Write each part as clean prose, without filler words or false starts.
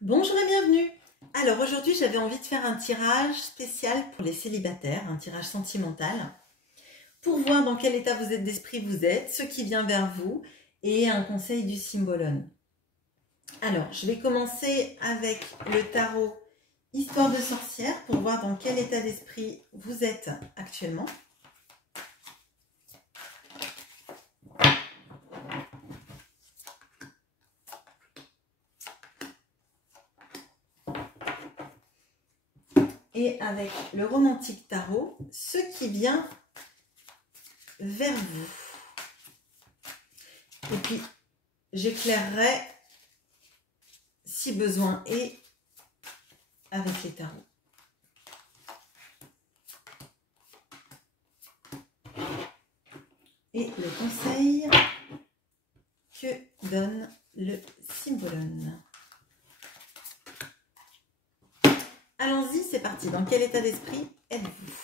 Bonjour et bienvenue. Alors aujourd'hui j'avais envie de faire un tirage spécial pour les célibataires, un tirage sentimental, pour voir dans quel état d'esprit vous êtes, ce qui vient vers vous et un conseil du Cymbalum. Alors je vais commencer avec le tarot Histoire de sorcière pour voir dans quel état d'esprit vous êtes actuellement. Et avec le romantique tarot, ce qui vient vers vous. Et puis, j'éclairerai, si besoin est, avec les tarots. Et le conseil que donne le Cymbalum. Allons-y, c'est parti. Dans quel état d'esprit êtes-vous?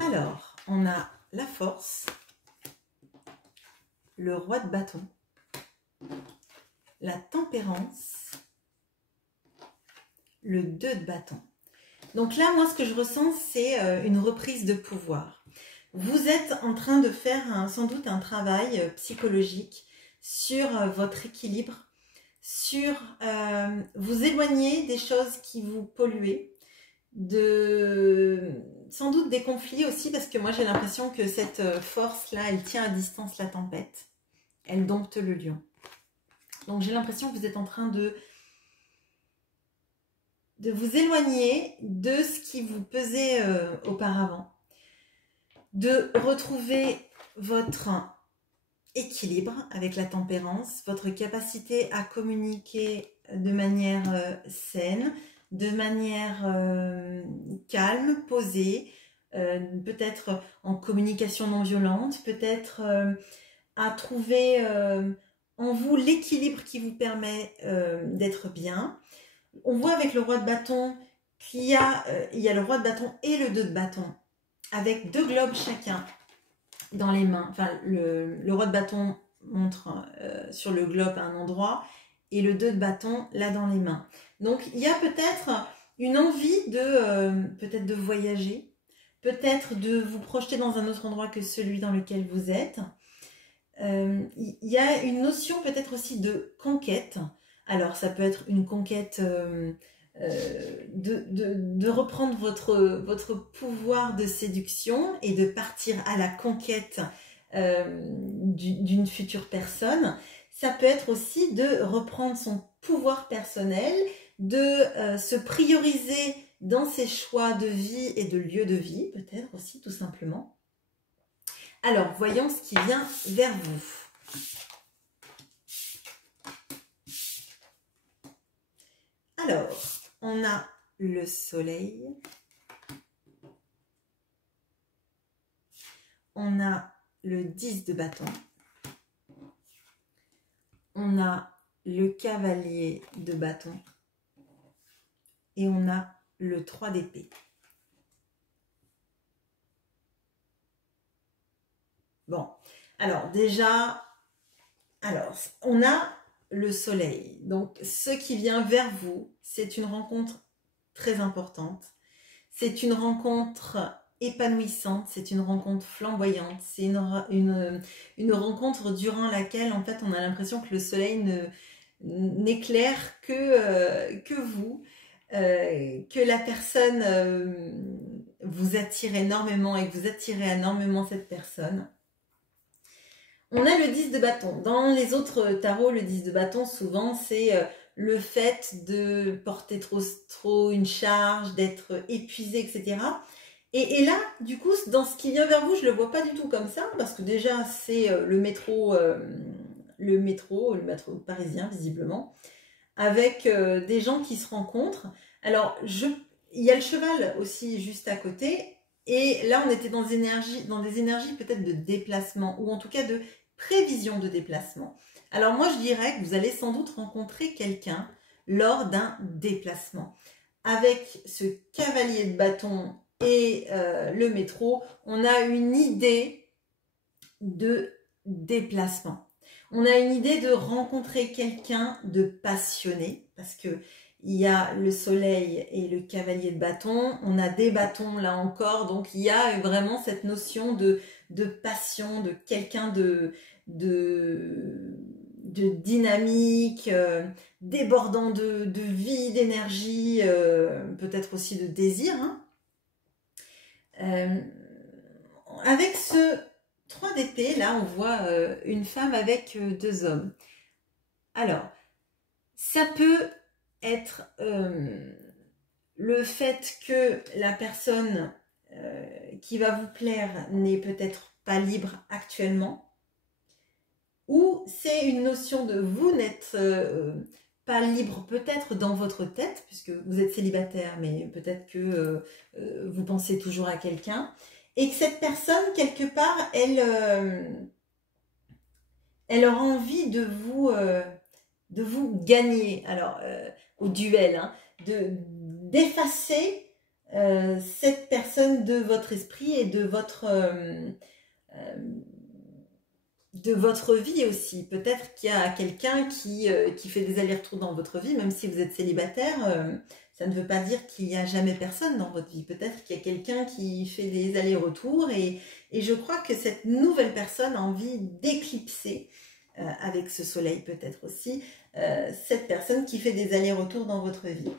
Alors, on a la force, le roi de bâton, la tempérance, le 2 de bâton. Donc là, moi, ce que je ressens, c'est une reprise de pouvoir. Vous êtes en train de faire sans doute un travail psychologique sur votre équilibre, sur vous éloigner des choses qui vous polluaient, sans doute des conflits aussi, parce que moi j'ai l'impression que cette force-là, elle tient à distance la tempête, elle dompte le lion. Donc j'ai l'impression que vous êtes en train de vous éloigner de ce qui vous pesait auparavant, de retrouver votre équilibre avec la tempérance, votre capacité à communiquer de manière saine, de manière calme, posée, peut-être en communication non violente, peut-être à trouver en vous l'équilibre qui vous permet d'être bien. On voit avec le roi de bâton qu'il y a le roi de bâton et le 2 de bâton, avec 2 globes chacun dans les mains. Enfin, le roi de bâton montre sur le globe un endroit et le 2 de bâton là dans les mains. Donc il y a peut-être une envie de voyager, peut-être de vous projeter dans un autre endroit que celui dans lequel vous êtes. Il y a une notion peut-être aussi de conquête. Alors ça peut être une conquête de reprendre votre pouvoir de séduction et de partir à la conquête d'une future personne. Ça peut être aussi de reprendre son pouvoir personnel, de se prioriser dans ses choix de vie et de lieu de vie, peut-être aussi tout simplement. Alors, voyons ce qui vient vers vous. Alors, on a le soleil, on a le 10 de bâton, on a le cavalier de bâton et on a le 3 d'épée. Bon, alors déjà, on a le soleil. Donc, ce qui vient vers vous, c'est une rencontre très importante. C'est une rencontre épanouissante, c'est une rencontre flamboyante. C'est une rencontre durant laquelle, en fait, on a l'impression que le soleil n'éclaire que vous, que la personne vous attire énormément et que vous attirez énormément cette personne. On a le 10 de bâton. Dans les autres tarots, le 10 de bâton, souvent, c'est le fait de porter trop une charge, d'être épuisé, etc. Et là, du coup, dans ce qui vient vers vous, je ne le vois pas du tout comme ça, parce que déjà, c'est le métro parisien, visiblement, avec des gens qui se rencontrent. Alors, il y a le cheval aussi juste à côté. Et là, on était dans des énergies peut-être de déplacement, ou en tout cas de prévision de déplacement. Alors moi, je dirais que vous allez sans doute rencontrer quelqu'un lors d'un déplacement. Avec ce cavalier de bâton et le métro, on a une idée de déplacement. On a une idée de rencontrer quelqu'un de passionné, parce que il y a le soleil et le cavalier de bâton, on a des bâtons là encore, donc il y a vraiment cette notion de passion, de quelqu'un de dynamique, débordant de vie, d'énergie, peut-être aussi de désir. Hein. Avec ce 3 d'épée, là on voit une femme avec 2 hommes. Alors, ça peut être le fait que la personne qui va vous plaire n'est peut-être pas libre actuellement, ou c'est une notion de vous n'êtes pas libre peut-être dans votre tête, puisque vous êtes célibataire, mais peut-être que vous pensez toujours à quelqu'un, et que cette personne, quelque part, elle aura envie de vous gagner, alors au duel, hein, d'effacer cette personne de votre esprit et de votre vie aussi. Peut-être qu'il y a quelqu'un qui fait des allers-retours dans votre vie, même si vous êtes célibataire, ça ne veut pas dire qu'il n'y a jamais personne dans votre vie. Peut-être qu'il y a quelqu'un qui fait des allers-retours et je crois que cette nouvelle personne a envie d'éclipser, avec ce soleil peut-être aussi, cette personne qui fait des allers-retours dans votre vie.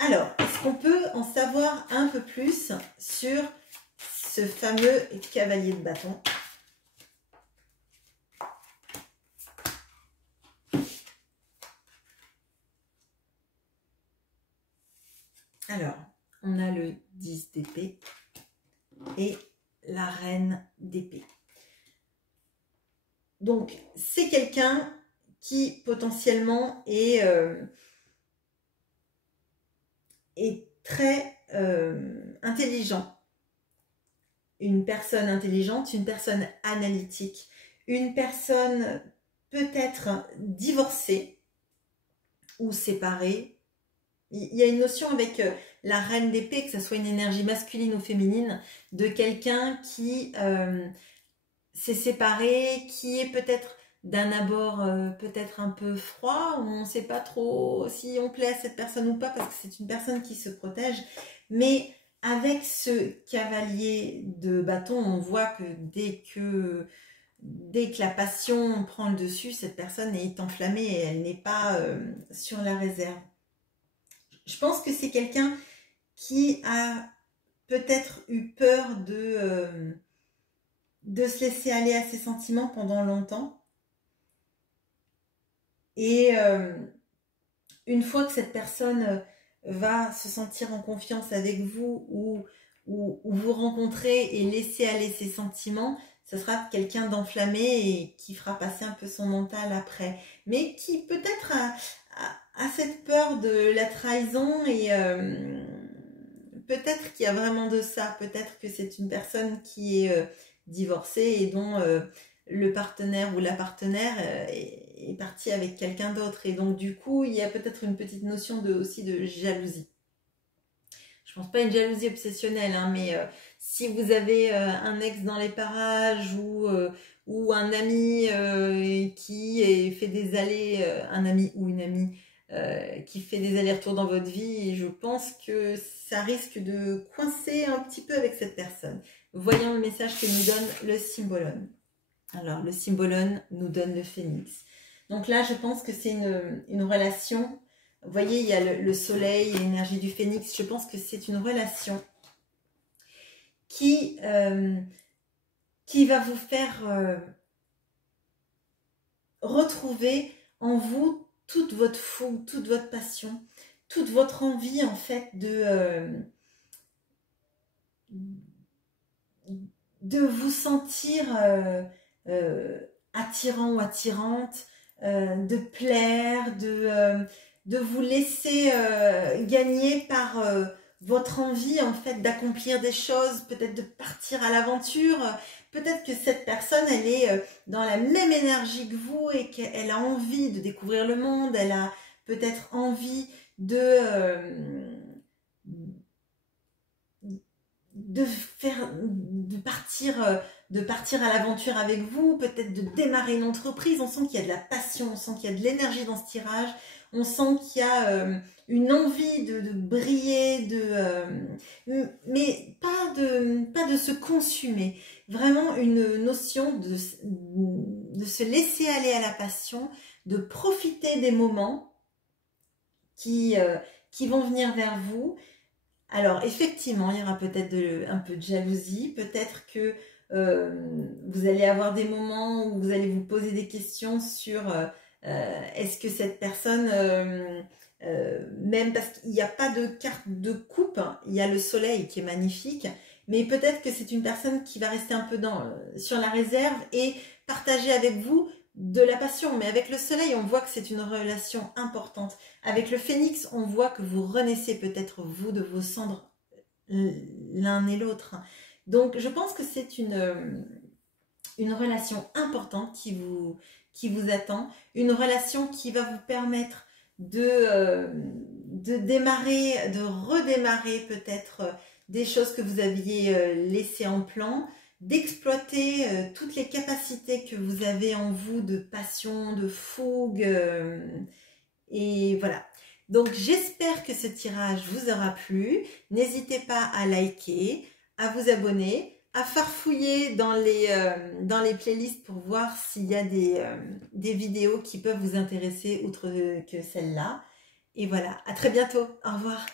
Alors, est-ce qu'on peut en savoir un peu plus sur ce fameux cavalier de bâton ? Alors, on a le 10 d'épée et la reine d'épée. Donc, c'est quelqu'un qui potentiellement est très intelligent. Une personne intelligente, une personne analytique, une personne peut-être divorcée ou séparée. Il y a une notion avec la reine d'épée, que ce soit une énergie masculine ou féminine, de quelqu'un qui s'est séparé, qui est peut-être d'un abord peut-être un peu froid, où on ne sait pas trop si on plaît à cette personne ou pas, parce que c'est une personne qui se protège. Mais avec ce cavalier de bâton, on voit que dès que la passion prend le dessus, cette personne est enflammée et elle n'est pas sur la réserve. Je pense que c'est quelqu'un qui a peut-être eu peur de se laisser aller à ses sentiments pendant longtemps. Et une fois que cette personne va se sentir en confiance avec vous ou vous rencontrer et laisser aller ses sentiments, ce sera quelqu'un d'enflammé et qui fera passer un peu son mental après. Mais qui peut-être a cette peur de la trahison et peut-être qu'il y a vraiment de ça. Peut-être que c'est une personne qui est divorcée et dont le partenaire ou la partenaire est parti avec quelqu'un d'autre. Et donc, du coup, il y a peut-être une petite notion aussi de jalousie. Je pense pas à une jalousie obsessionnelle, hein, mais si vous avez un ex dans les parages ou un ami qui fait des allers, un ami ou une amie qui fait des allers-retours dans votre vie, je pense que ça risque de coincer un petit peu avec cette personne. Voyons le message que nous donne le symbolone. Alors, le symbolone nous donne le phénix. Donc là, je pense que c'est une relation. Vous voyez, il y a le soleil et l'énergie du phénix. Je pense que c'est une relation qui va vous faire retrouver en vous toute votre fougue, toute votre passion, toute votre envie en fait de vous sentir attirant ou attirante, de plaire, de vous laisser gagner par votre envie en fait d'accomplir des choses, peut-être de partir à l'aventure. Peut-être que cette personne, elle est dans la même énergie que vous et qu'elle a envie de découvrir le monde, elle a peut-être envie de partir à l'aventure avec vous, peut-être de démarrer une entreprise. On sent qu'il y a de la passion, on sent qu'il y a de l'énergie dans ce tirage, on sent qu'il y a une envie de briller, mais pas de se consumer. Vraiment une notion de se laisser aller à la passion, de profiter des moments qui vont venir vers vous. Alors effectivement, il y aura peut-être un peu de jalousie, peut-être que vous allez avoir des moments où vous allez vous poser des questions sur est-ce que cette personne, même parce qu'il n'y a pas de carte de coupe, hein, il y a le soleil qui est magnifique, mais peut-être que c'est une personne qui va rester un peu sur la réserve et partager avec vous de la passion. Mais avec le soleil, on voit que c'est une relation importante. Avec le phénix, on voit que vous renaissez peut-être vous de vos cendres l'un et l'autre. Donc je pense que c'est une relation importante qui vous attend, une relation qui va vous permettre de démarrer, de redémarrer peut-être des choses que vous aviez laissées en plan, d'exploiter toutes les capacités que vous avez en vous de passion, de fougue, et voilà. Donc j'espère que ce tirage vous aura plu. N'hésitez pas à liker, à vous abonner, à farfouiller dans les playlists pour voir s'il y a des vidéos qui peuvent vous intéresser outre que celle-là. Et voilà, à très bientôt. Au revoir.